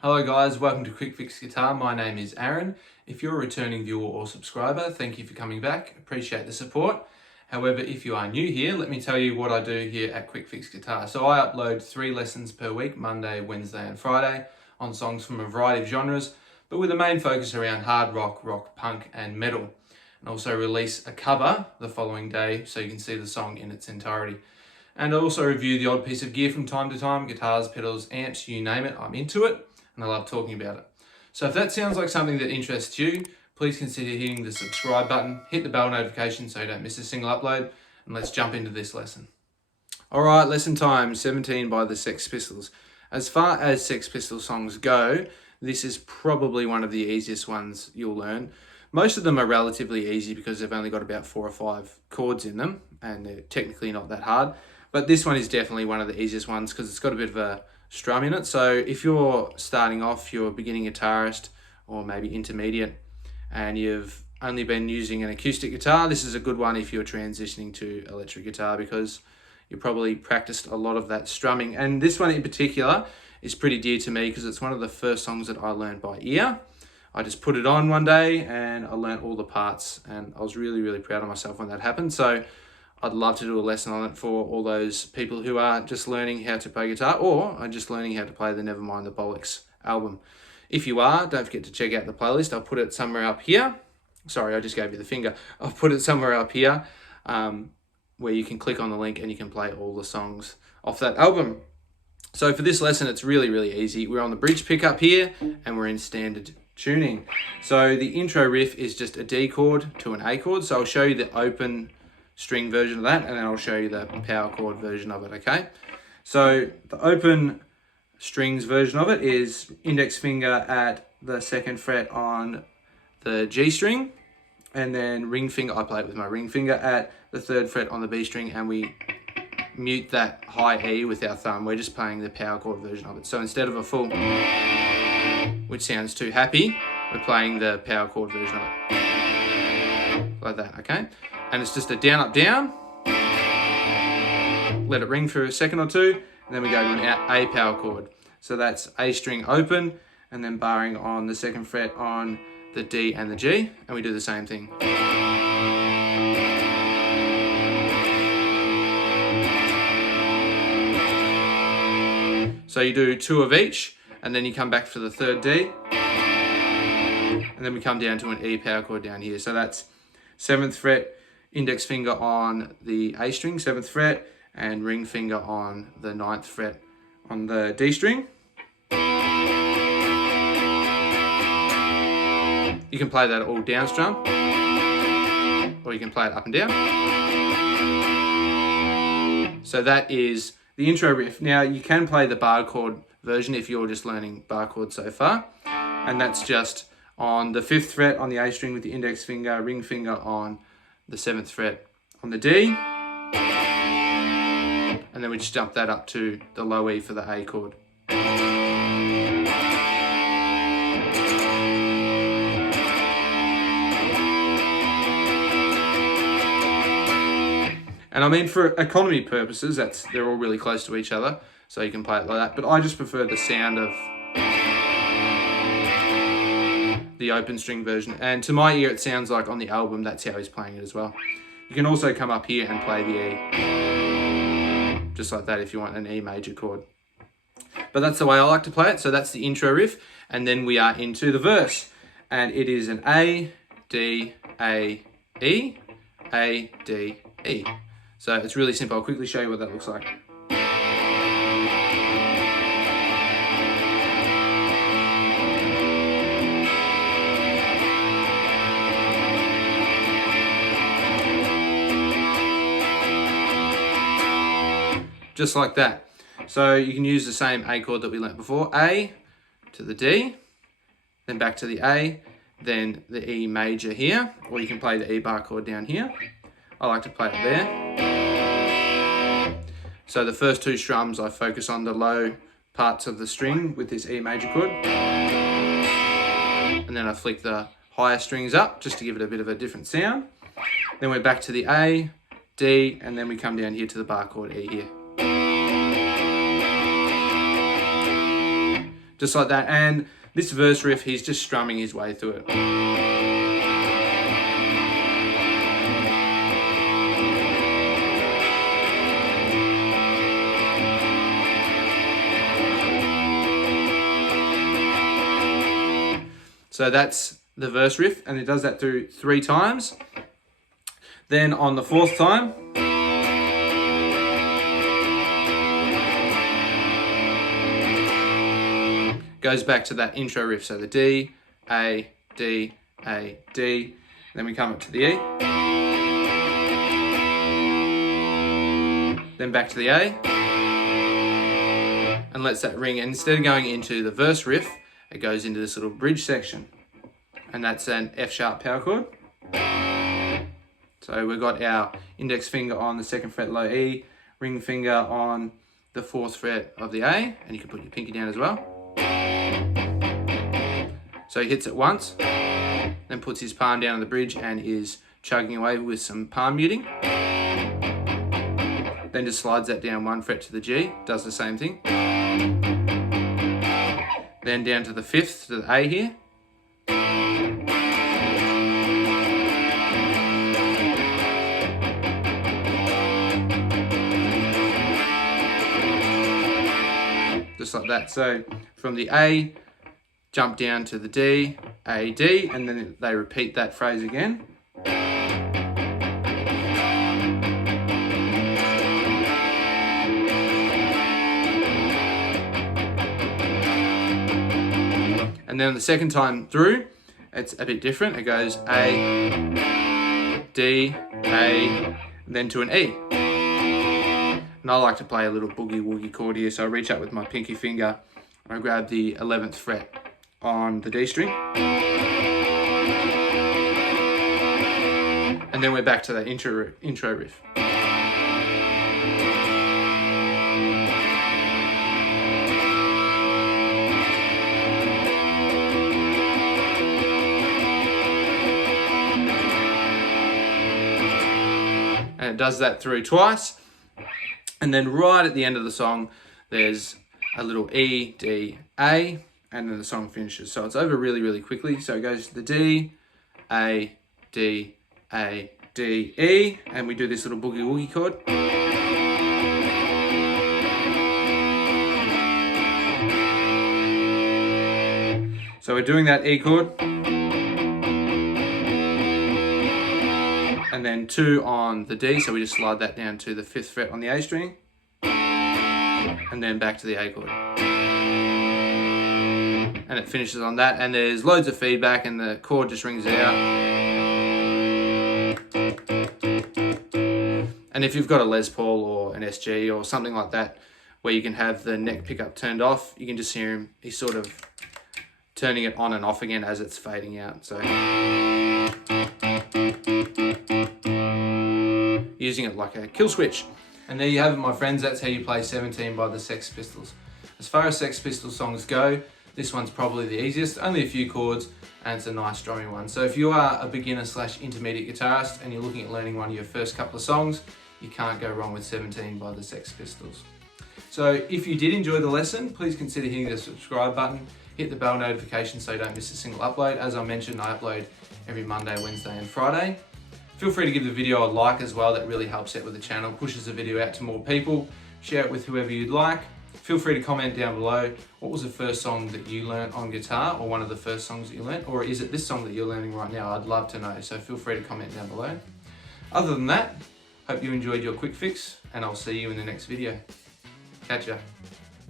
Hello guys, welcome to Quickfix Guitar. My name is Aaron. If you're a returning viewer or subscriber, thank you for coming back. Appreciate the support. However, if you are new here, let me tell you what I do here at Quickfix Guitar. So I upload 3 lessons per week, Monday, Wednesday and Friday, on songs from a variety of genres, but with a main focus around hard rock, rock, punk and metal. And also release a cover the following day so you can see the song in its entirety. And I also review the odd piece of gear from time to time, guitars, pedals, amps, you name it, I'm into it. And I love talking about it. So if that sounds like something that interests you, please consider hitting the subscribe button, hit the bell notification so you don't miss a single upload, and let's jump into this lesson. Alright, lesson time 17 by the Sex Pistols. As far as Sex Pistols songs go, this is probably one of the easiest ones you'll learn. Most of them are relatively easy because they've only got about 4 or 5 chords in them, and they're technically not that hard. But this one is definitely one of the easiest ones because it's got a bit of a strum in it. So if you're starting off, you're a beginning guitarist or maybe intermediate, and you've only been using an acoustic guitar, this is a good one if you're transitioning to electric guitar because you probably practiced a lot of that strumming. And this one in particular is pretty dear to me because it's one of the first songs that I learned by ear. I just put it on one day and I learned all the parts, and I was really proud of myself when that happened. So I'd love to do a lesson on it for all those people who are just learning how to play guitar or are just learning how to play the Nevermind the Bollocks album. If you are, don't forget to check out the playlist. I'll put it somewhere up here. Sorry, I just gave you the finger. I'll put it somewhere up here where you can click on the link and you can play all the songs off that album. So for this lesson, it's really easy. We're on the bridge pickup here and we're in standard tuning. So the intro riff is just a D chord to an A chord. So I'll show you the open string version of that, and then I'll show you the power chord version of it, okay? So the open strings version of it is index finger at the 2nd fret on the G string, and then ring finger, I play it with my ring finger, at the 3rd fret on the B string, and we mute that high E with our thumb. We're just playing the power chord version of it. So instead of a full, which sounds too happy, we're playing the power chord version of it. Like that, okay? And it's just a down, up, down. Let it ring for a second or two, and then we go to an A power chord. So that's A string open, and then barring on the 2nd fret on the D and the G, and we do the same thing. So you do 2 of each, and then you come back for the 3rd D, and then we come down to an E power chord down here. So that's 7th fret, index finger on the A string, 7th fret, and ring finger on the 9th fret on the D string. You can play that all down strum, or you can play it up and down. So that is the intro riff. Now you can play the bar chord version if you're just learning bar chords so far, and that's just on the 5th fret on the A string with the index finger, ring finger on the 7th fret on the D, and then we just jump that up to the low E for the A chord. And I mean, for economy purposes, they're all really close to each other, so you can play it like that. But I just prefer the sound of the open string version, and to my ear it sounds like on the album that's how he's playing it as well. You can also come up here and play the E, just like that if you want an E major chord. But that's the way I like to play it. So that's the intro riff, and then we are into the verse, and it is an A, D, A, E, A, D, E. So it's really simple. I'll quickly show you what that looks like. Just like that. So you can use the same A chord that we learnt before. A to the D, then back to the A, then the E major here, or you can play the E bar chord down here. I like to play it there. So the first 2 strums I focus on the low parts of the string with this E major chord. And then I flick the higher strings up just to give it a bit of a different sound. Then we're back to the A, D, and then we come down here to the bar chord E here. just like that. And this verse riff, he's just strumming his way through it. So that's the verse riff, and it does that through 3 times. Then on the 4th time, goes back to that intro riff. So the D, A, D, A, D. Then we come up to the E. Then back to the A. And lets that ring. And instead of going into the verse riff, it goes into this little bridge section. And that's an F sharp power chord. So we've got our index finger on the 2nd fret low E, ring finger on the 4th fret of the A, and you can put your pinky down as well. So he hits it once, then puts his palm down on the bridge and is chugging away with some palm muting. Then just slides that down 1 fret to the G, does the same thing. Then down to the 5th to the A here. Just like that. So from the A, jump down to the D, A, D, and then they repeat that phrase again. And then the second time through, it's a bit different. It goes A, D, A, and then to an E. And I like to play a little boogie woogie chord here, so I reach up with my pinky finger and I grab the 11th fret on the D string. And then we're back to that intro riff. And it does that through twice. And then right at the end of the song, there's a little E, D, A, and then the song finishes. So it's over really, really quickly. So it goes to the D, A, D, A, D, E, and we do this little boogie woogie chord. So we're doing that E chord. And then 2 on the D, so we just slide that down to the 5th fret on the A string. And then back to the A chord. And it finishes on that, and there's loads of feedback and the chord just rings out. And if you've got a Les Paul or an SG or something like that, where you can have the neck pickup turned off, you can just hear him, he's sort of turning it on and off again as it's fading out. So using it like a kill switch. And there you have it, my friends. That's how you play 17 by the Sex Pistols. As far as Sex Pistols songs go, this one's probably the easiest, only a few chords, and it's a nice strumming one. So if you are a beginner / intermediate guitarist and you're looking at learning one of your first couple of songs, you can't go wrong with 17 by the Sex Pistols. So if you did enjoy the lesson, please consider hitting the subscribe button, hit the bell notification so you don't miss a single upload. As I mentioned, I upload every Monday, Wednesday and Friday. Feel free to give the video a like as well. That really helps out with the channel, pushes the video out to more people. Share it with whoever you'd like. Feel free to comment down below. What was the first song that you learned on guitar, or one of the first songs that you learned? Or is it this song that you're learning right now? I'd love to know, so feel free to comment down below. Other than that, hope you enjoyed your quick fix, and I'll see you in the next video. Catch ya.